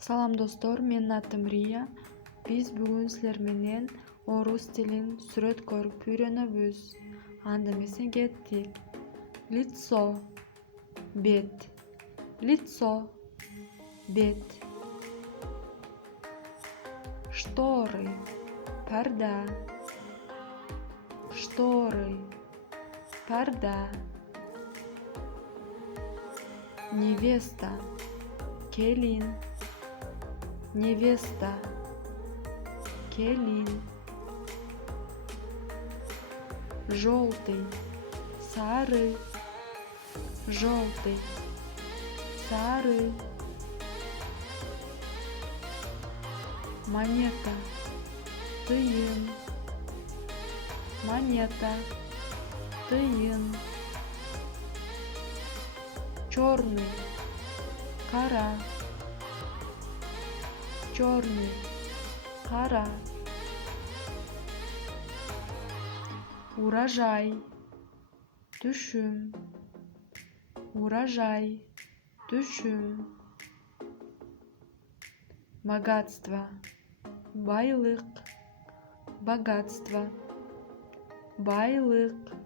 Салам достор, менин атым Рия. Биз бүгүн силер менен орус тилин сүрөт көрүп үйрөнөбүз. Анда эмесе кеттик. Лицо, бет. Лицо, бет. Шторы, парда. Шторы, парда. Невеста, келин. Невеста, келин. Желтый, сары. Желтый, сары. Монета, тыйын. Монета, тыйын. Черный, кара. Черный, кара. Урожай, түшүм. Урожай, түшүм. Богатство, байлык. Богатство, байлык.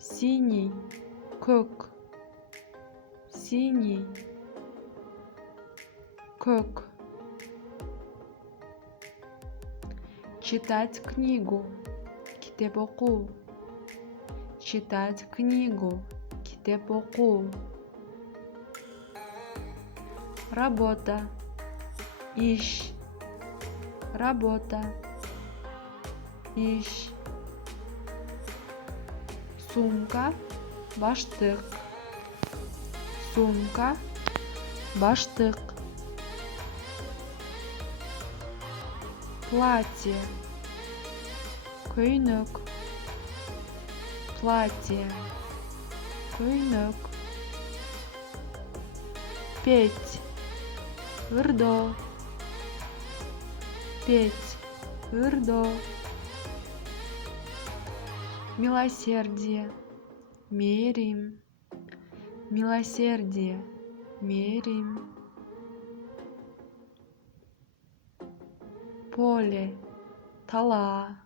Синий, көк. Синий, көк. Читать книгу, китеп окуу. Читать книгу, китеп окуу. Работа, иш. Работа, иш. Сумка, баштык. Сумка, баштык. Платье, көйнөк. Платье, көйнөк. Петь, ырдоо. Петь, ырдоо. Милосердие, мээрим. Милосердие, мээрим. Поле, тала.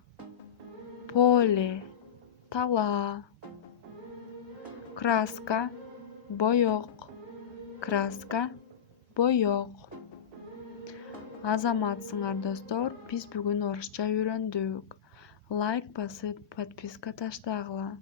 Поле, тала. Краска, боёк. Краска, боёк. Азаматсыңар достор, биз бүгүн орусча үйрөндүк. Лайк басып, подписка таштагыла.